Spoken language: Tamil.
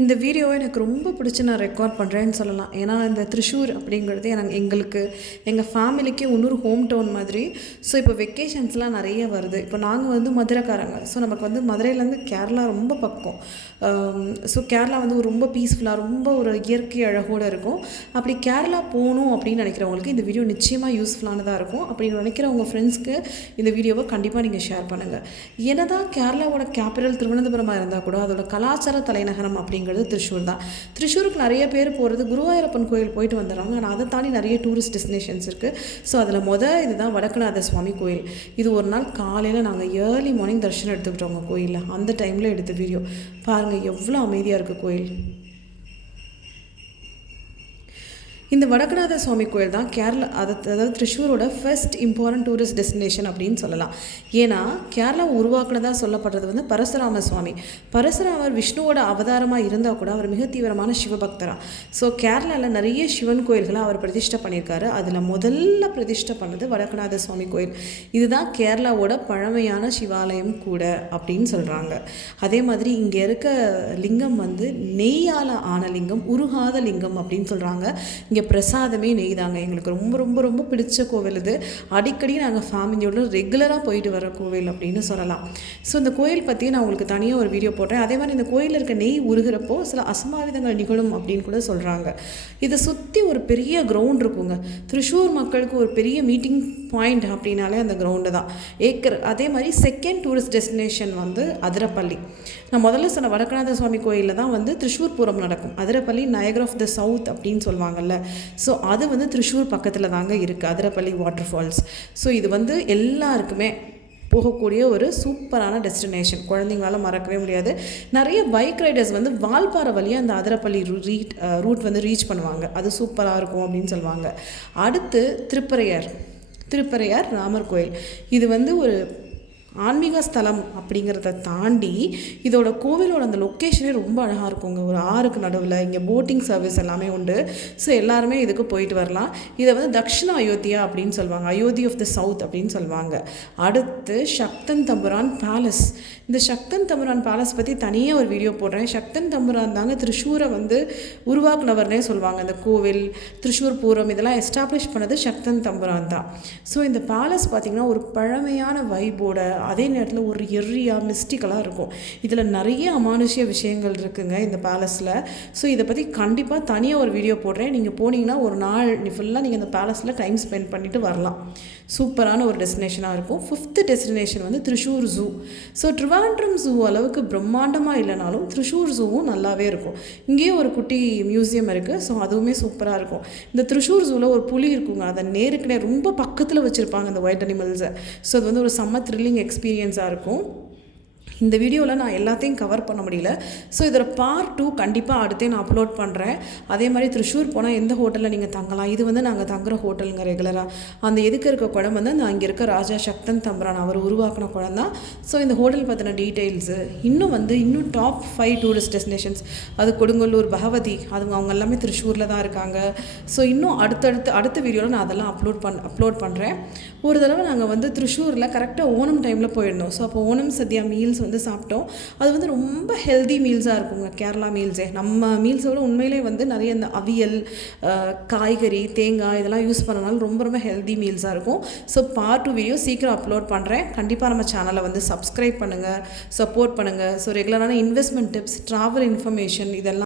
இந்த வீடியோவை எனக்கு ரொம்ப பிடிச்சி நான் ரெக்கார்ட் பண்ணுறேன்னு சொல்லலாம். ஏன்னா இந்த திரிஷூர் அப்படிங்கிறது எங்களுக்கு எங்கள் ஃபேமிலிக்கு இன்னொரு ஹோம் டவுன் மாதிரி. ஸோ இப்போ வெக்கேஷன்ஸ்லாம் நிறைய வருது. இப்போ நாங்கள் வந்து மதுரைக்காரங்க. ஸோ நமக்கு வந்து மதுரையிலேருந்து கேரளா ரொம்ப பக்கம். ஸோ கேரளா வந்து ஒரு ரொம்ப பீஸ்ஃபுல்லாக ரொம்ப ஒரு இயற்கை அழகோடு இருக்கும். அப்படி கேரளா போகணும் அப்படின்னு நினைக்கிறவங்களுக்கு இந்த வீடியோ நிச்சயமாக யூஸ்ஃபுல்லானதாக இருக்கும். அப்படி நினைக்கிற உங்கள் ஃப்ரெண்ட்ஸ்க்கு இந்த வீடியோவை கண்டிப்பாக நீங்கள் ஷேர் பண்ணுங்கள். என்னதான் கேரளாவோட கேபிட்டல் திருவனந்தபுரமாக இருந்தால் கூட அதோட கலாச்சார தலைநகரம் அப்படிங்கிறது திரிஷூர் தான். திரிஷூருக்கு நிறைய பேர் போகிறது குருவாயூரப்பன் கோயில் போயிட்டு வந்துடுறாங்க. ஆனால் அதை தாண்டி நிறைய டூரிஸ்ட் டெஸ்டினேஷன்ஸ் இருக்குது. ஸோ அதில் இதுதான் வடக்குநாத சுவாமி கோயில். இது ஒரு நாள் காலையில் நாங்கள் ஏர்லி மார்னிங் தரிசனம் எடுத்துக்கிட்டோங்க கோயிலில். அந்த டைமில் எடுத்த வீடியோ பாருங்கள், எவ்வளோ அமைதியாக இருக்குது கோயில். இந்த வடக்குநாத சுவாமி கோயில் தான் கேரளா அதாவது திரிஷூரோட ஃபர்ஸ்ட் இம்பார்ட்டன்ட் டூரிஸ்ட் டெஸ்டினேஷன் அப்படின்னு சொல்லலாம். ஏன்னா கேரளா உருவாக்குனதாக சொல்லப்படுறது வந்து பரசுராம சுவாமி. பரசுராமர் விஷ்ணுவோட அவதாரமாக இருந்தால் கூட அவர் மிக தீவிரமான சிவபக்தரா. ஸோ கேரளாவில் நிறைய சிவன் கோயில்களை அவர் பிரதிஷ்டை பண்ணியிருக்காரு. அதில் முதல்ல பிரதிஷ்டை பண்ணது வடக்குநாத சுவாமி கோயில். இதுதான் கேரளாவோட பழமையான சிவாலயம் கூட அப்படின்னு சொல்கிறாங்க. அதே மாதிரி இங்கே இருக்க லிங்கம் வந்து நெய்யால் ஆன லிங்கம், உருகாத லிங்கம் அப்படின்னு சொல்கிறாங்க. இங்கே பிரசாதமே நெய் தாங்க. எங்களுக்கு ரொம்ப ரொம்ப ரொம்ப பிடிச்ச கோவில் இது. அடிக்கடி நாங்கள் ஃபேமிலியோட ரெகுலராக போயிட்டு வர கோவில் அப்படின்னு சொல்லலாம். ஸோ இந்த கோயில் பற்றி நான் உங்களுக்கு தனியாக ஒரு வீடியோ போடுறேன். அதே மாதிரி இந்த கோயிலில் இருக்க நெய் உருகிறப்போ சில அசம்பாவிதங்கள் நிகழும் அப்படின்னு கூட சொல்கிறாங்க. இதை சுற்றி ஒரு பெரிய கிரவுண்ட் இருக்குங்க. திரிஷூர் மக்களுக்கு ஒரு பெரிய மீட்டிங் பாயிண்ட் அப்படின்னாலே அந்த கிரவுண்டு தான் ஏக்கர். அதே மாதிரி செகண்ட் டூரிஸ்ட் டெஸ்டினேஷன் வந்து அதிரப்பள்ளி. நான் முதல்ல சொன்ன வடக்குநாத சுவாமி கோயிலில் தான் வந்து திரிஷூர் பூரம் நடக்கும். அதிரப்பள்ளி நயகர் ஆஃப் த சவுத் அப்படின்னு சொல்லுவாங்கல்ல. ஸோ அது வந்து திரிஷூர் பக்கத்தில் தாங்க இருக்குது, அதிரப்பள்ளி வாட்டர் ஃபால்ஸ். ஸோ இது வந்து எல்லாருக்குமே போகக்கூடிய ஒரு சூப்பரான டெஸ்டினேஷன். குழந்தைங்களால மறக்கவே முடியாது. நிறைய பைக் ரைடர்ஸ் வந்து வால்பாறை வழியாக அந்த அதிரப்பள்ளி ரூட் வந்து ரீச் பண்ணுவாங்க. அது சூப்பராக இருக்கும் அப்படின்னு சொல்லுவாங்க. அடுத்து திருப்பரையார் ராமர் கோயில். இது வந்து ஒரு ஆன்மீக ஸ்தலம் அப்படிங்கிறத தாண்டி இதோட கோவிலோட அந்த லொக்கேஷனே ரொம்ப அழகாக இருக்குங்க. ஒரு ஆறுக்கு நடுவில் இங்கே போட்டிங் சர்வீஸ் எல்லாமே உண்டு. ஸோ எல்லாருமே இதுக்கு போயிட்டு வரலாம். இதை வந்து தக்ஷிண அயோத்தியா அப்படின்னு சொல்லுவாங்க, அயோத்தி ஆஃப் த சவுத் அப்படின்னு சொல்லுவாங்க. அடுத்து சக்தன் தம்புரான் பேலஸ். இந்த சக்தன் தம்புரான் பேலஸ் பற்றி தனியாக ஒரு வீடியோ போடுறேன். சக்தன் தம்புரான் தாங்க திரிஷூரை வந்து உருவாக்குனவர்னே சொல்லுவாங்க. இந்த கோவில், திரிஷூர் பூரம் இதெல்லாம் எஸ்டாப்ளிஷ் பண்ணது சக்தன் தம்புரான் தான். ஸோ இந்த பேலஸ் பார்த்திங்கன்னா ஒரு பழமையான வைபோட, அதே நேரத்தில் ஒரு எரியாக மிஸ்டிக்கலாக இருக்கும். இதில் நிறைய அமானுஷ்ய விஷயங்கள் இருக்குங்க இந்த பேலஸில். ஸோ இதை பற்றி கண்டிப்பாக தனியாக ஒரு வீடியோ போடுறேன். நீங்கள் போனீங்கன்னா ஒரு நாள் ஃபுல்லாக நீங்கள் இந்த பேலஸில் டைம் ஸ்பெண்ட் பண்ணிவிட்டு வரலாம். சூப்பரான ஒரு டெஸ்டினேஷனாக இருக்கும். 5th டெஸ்டினேஷன் வந்து Thrissur zoo. So Trivandrum zoo அளவுக்கு பிரம்மாண்டமாக இல்லைனாலும் திரிஷூர் ஜூவும் நல்லாவே இருக்கும். இங்கேயே ஒரு குட்டி மியூசியம் இருக்குது. ஸோ அதுவுமே சூப்பராக இருக்கும். இந்த திரிஷூர் ஜூவில் ஒரு புலி இருக்குங்க. அதை நேருக்கு ரொம்ப பக்கத்தில் வச்சுருப்பாங்க அந்த ஒயிட் அனிமல்ஸை. ஸோ அது வந்து ஒரு செம்ம த்ரில்லிங் எக்ஸ்பீரியன்ஸாக இருக்கும். இந்த வீடியோவில் நான் எல்லாத்தையும் கவர் பண்ண முடியல. ஸோ இதோட பார்ட் 2 கண்டிப்பாக அடுத்தே நான் அப்லோட் பண்ணுறேன். அதே மாதிரி திரிஷூர் போனால் எந்த ஹோட்டலில் நீங்கள் தங்கலாம், இது வந்து நாங்கள் தங்குற ஹோட்டலுங்க ரெகுலராக. அந்த எதுக்கு இருக்க குளம் வந்து நான் இங்கே இருக்க ராஜா சக்தன் தம்புரான் அவர் உருவாக்கின குளம் தான். ஸோ இந்த ஹோட்டல் பற்றின டீட்டெயில்ஸு இன்னும் டாப் 5 டூரிஸ்ட் டெஸ்டினேஷன்ஸ், அது கொடுங்கல்லூர், பகவதி, அவங்க எல்லாமே திரிஷூரில் தான் இருக்காங்க. ஸோ இன்னும் அடுத்த வீடியோவில் நான் அதெல்லாம் அப்லோட் பண்ணுறேன். ஒரு தடவை நாங்கள் வந்து திரிஷூரில் கரெக்டாக ஓணம் டைமில் போயிருந்தோம். ஸோ அப்போ ஓணம் சத்யா மீல்ஸ் வந்து சாப்பிட்டோம். அது வந்து ரொம்ப ஹெல்தி மீல்ஸாக இருக்குங்க. கேரளா மீல்ஸே நம்ம மீல்ஸோட உண்மையிலே வந்து நிறைய இந்த அவியல், காய்கறி, தேங்காய் இதெல்லாம் யூஸ் பண்ணனால ரொம்ப ரொம்ப ஹெல்தி மீல்ஸாக இருக்கும். ஸோ பார்ட் 2 வீடியோ சீக்கிரம் அப்லோட் பண்ணுறேன். கண்டிப்பாக நம்ம சேனலை வந்து சப்ஸ்கிரைப் பண்ணுங்கள், சப்போர்ட் பண்ணுங்கள். ஸோ ரெகுலரான இன்வெஸ்ட்மெண்ட் டிப்ஸ், ட்ராவல் இன்ஃபர்மேஷன் இதெல்லாம்